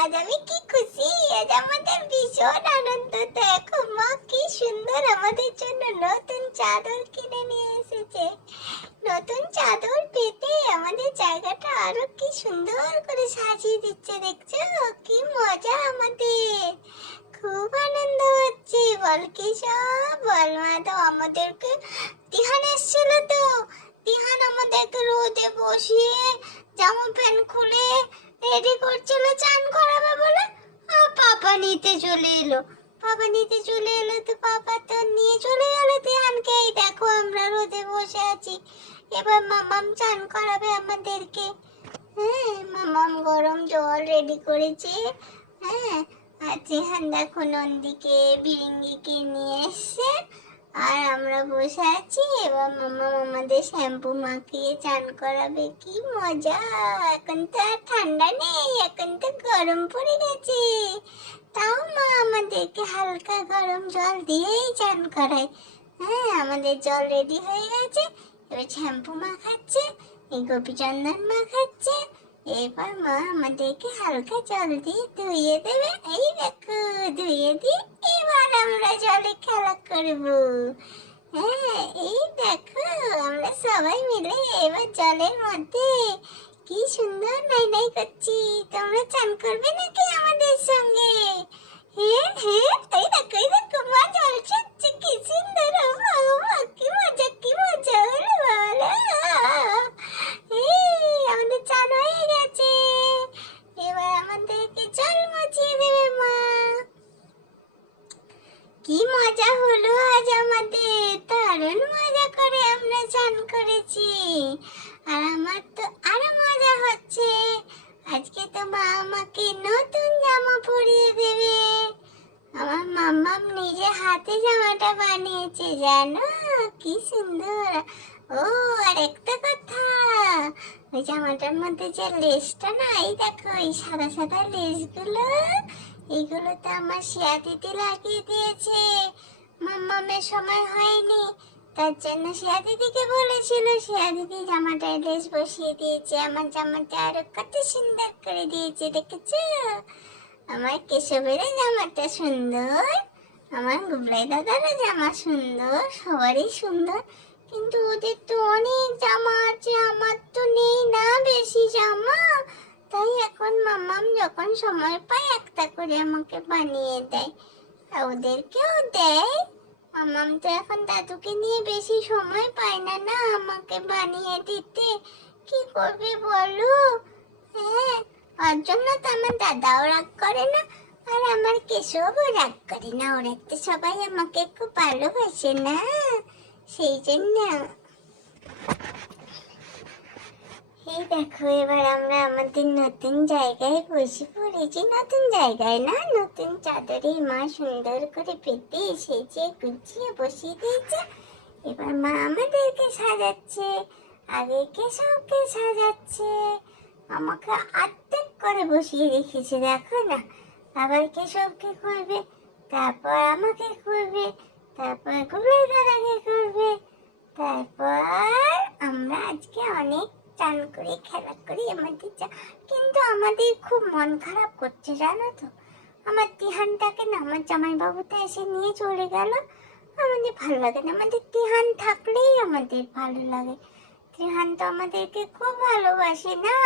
আজ আমি কি খুশি, আজ আমাদের ভীষণ আনন্দ। দেখো মা কি সুন্দর আমাদের জন্য নতুন চাদর কিনে নিয়ে এসেছে। নতুন চাদর পেতে আমাদের জায়গাটা আরো কি সুন্দর করে সাজিয়ে দিচ্ছে, দেখছো? কি মজা আমাদের, খুব আনন্দ হচ্ছে। বল কি সব বল মা, তো আমাদেরকে তিহান এসেছিল, তো তিহান আমাদেরকে রোদে বসিয়ে জামা প্যান্ট খুলে রেডি করছিল চান করাবে বলে। পাপা নিতে চলে এলো, পাপা নিতে চলে এলো, তো পাপা তো নিয়ে চলে গেল তিহানকে। এই দেখো আমরা রোদে বসে আছি, এবার মামাম চান করাবে আমাদেরকে। হ্যাঁ, মামাম গরম জল রেডি করেছে। হ্যাঁ, আর তিহান দেখো নন্দীকে বিরিঙ্গিকে নিয়ে এসছে, আর আমরা বসে আছি। এবার মামা আমাদের শ্যাম্পু মাখিয়ে চান করাবে, কি মজা। এখন তো আর ঠান্ডা নেই, এখন তো গরম পড়ে গেছে। তাও মা আমাদেরকে হালকা গরম জল দিয়েই চান করায়। হ্যাঁ, আমাদের জল রেডি হয়ে গেছে, এবার শ্যাম্পু মাখাচ্ছে, এই গোপীচন্দন মাখাচ্ছে। এবার মা আমাদেরকে হালকা জল দিয়ে ধুইয়ে দেবে। এই দেখো ধুইয়ে দিয়ে এবার আমরা জলে খেলা করবো। হ্যাঁ, এই দেখো আমরা সবাই মিলে এবার জলের মধ্যে কি সুন্দর নাই নাই করছি। তোমরা চান করবে নাকি আমাদের সঙ্গে? হ্যাঁ হ্যাঁ, এই দেখো মা জল ছাড়ছে, কি সুন্দর। ও মা, ও মা, কি মজা, কি মজা হলো বলো। আমাদের চান হয়ে গেছে, এবার আমাদেরকে জল মুছিয়ে দেবে মা। কি মজা হলো আজ আমাদের, দারুণ মজা করে আমরা চান করেছি। আর আমার তো আরো মজা হচ্ছে, আজকে তো মা আমাকে নতুন জামা পরিয়ে দেবে। আমার মাম্মাম নিজে হাতে জামাটা বানিয়েছে, জানো কি সুন্দর। ও আর একটা কথা, ওই জামাটার মধ্যে যে লেসটা না, এই দেখো এই সাদা সাদা লেসগুলো, এইগুলো তো আমার শিয়া দিদি লাগিয়ে দিয়েছে। মাম্মামের সময় হয়নি, তার জন্য শিয়া দিদিকে বলেছিল, শিয়া দিদি জামাটায় লেস বসিয়ে দিয়েছে। আমার জামাটা আরো কত সুন্দর করে দিয়েছে, দেখেছো? আমার কেশবের জামাটা সুন্দর, আমার গুবলাই দাদারও জামা সুন্দর, সবারই সুন্দর। কিন্তু ওদের তো অনেক জামা আছে, আমার তো নেই না বেশি জামা। তাই এখন মামাম যখন সময় পায় একটা করে আমাকে বানিয়ে দেয়, আর ওদেরকেও দেয়। মামাম তো এখন দাদুকে নিয়ে বেশি সময় পায় না না আমাকে বানিয়ে দিতে, কি করবে বলো? হ্যাঁ, ওর জন্য তো আমার দাদাও রাগ করে না, আর আমার কেশবও রাগ করে না। ওরা তো সবাই আমাকে খুব ভালোবাসে না, সেই জন্য। এই দেখো এবার আমরা আমাদের নতুন জায়গায় বসে পড়েছি। নতুন জায়গায় না, নতুন চাদরে মা সুন্দর করে পেতে সেজে গুছিয়ে বসিয়ে দিয়েছে। এবার মা আমাদেরকে সাজাচ্ছে, আগে কেশবকে সাজাচ্ছে। আমাকে আর্ধেক করে বসিয়ে রেখেছে, দেখো না। আবার কেশবকে করবে, তারপর আমাকে করবে, তারপর গুবলাই দাদাকে করবে, তারপর আমরা আজকে অনেক চান করে খেলা করি আমাদের কিন্তু আমাদের খুব মন খারাপ করছে, জানো তো। আমার তিহানটাকে না আমার জামাইবাবুটা এসে নিয়ে চলে গেল, আমাদের ভালো লাগে না। আমাদের তিহান থাকলেই আমাদের ভালো লাগে, তিহান তো আমাদেরকে খুব ভালোবাসে না,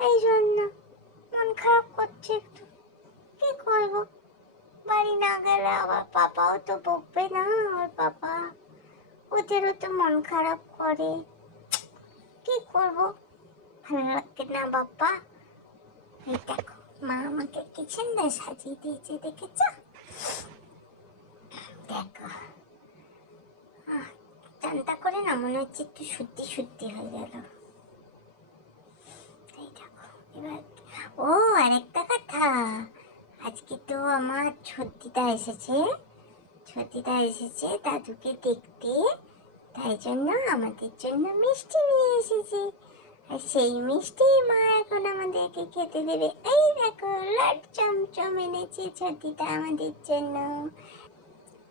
এই জন্য মন খারাপ করছে একটু। কি করবো, বাড়ি না গেলে আবার পাপাও তো বকবে না। আর পাপা ওদেরও তো মন খারাপ করে, কি করবো, ভালো লাগছে না বাপ্পা। এই দেখো মা আমাকে কি সুন্দর সাজিয়ে দিয়েছে, দেখেছ? দেখো চানটা করে না মনে হচ্ছে একটু সত্যি সত্যি হয়ে গেল। এই দেখো এবার, ও আরেকটা কথা, আজকে তো আমার ছর্দিটা এসেছে, ছর্দিটা এসেছে দাদুকে দেখতে, তাই জন্য আমাদের জন্য মিষ্টি নিয়ে এসেছে। আর সেই মিষ্টি মা এখন আমাদেরকে খেতে দেবে। এই দেখো লাড চমচম এনেছে ছর্দিটা আমাদের জন্য।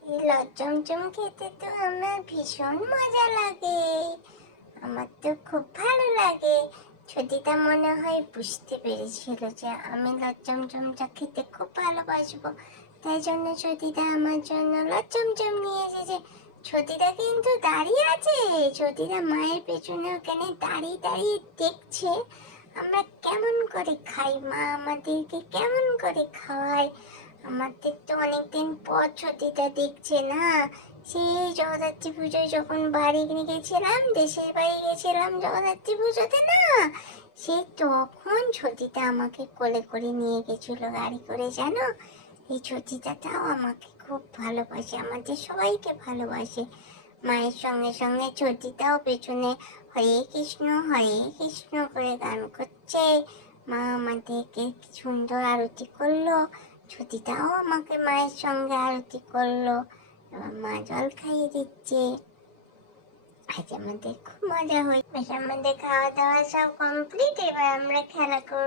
এই লাড চমচম খেতে তো আমার ভীষণ মজা লাগে, আমার তো খুব ভালো লাগে। ছুটিটা মনে হয় বুঝতে পেরেছিল যে আমি লজ্জমজমটা খেতে খুব ভালোবাসবো, তাই জন্য ছুটিটা আমার জন্য লজ্জমজম নিয়ে এসেছে। ছুটিটা কিন্তু দাঁড়িয়ে আছে, ছুটিটা মায়ের পেছনে ওখানে দাঁড়িয়ে দাঁড়িয়ে দেখছে আমরা কেমন করে খাই, মা আমাদেরকে কেমন করে খাওয়ায়। আমাদের তো অনেকদিন পর ছুটিটা দেখছে না। সেই জগদ্ধাত্রী পুজোয় যখন বাড়ি গেছিলাম, দেশের বাড়ি গেছিলাম জগদ্ধাত্রী পুজোতে না, সে তখন ছুটিটা আমাকে কোলে করে নিয়ে গেছিল গাড়ি করে, জানো। এই ছুটিটাও আমাকে খুব ভালোবাসে, আমাদের সবাইকে ভালোবাসে। মায়ের সঙ্গে সঙ্গে ছুটিটাও পেছনে হরে কৃষ্ণ করে গান করছে। মা আমাদেরকে কি সুন্দর আরতি করলো, ছুটিটাও আমাকে মায়ের সঙ্গে আরতি করলো। এবার মা জল খাইয়ে দিচ্ছে। আজ আমাদের খুব মজা হয়েছে। বেশ, আমাদের খাওয়া দাওয়া সব কমপ্লিট। এবার আমরা খেলা করব।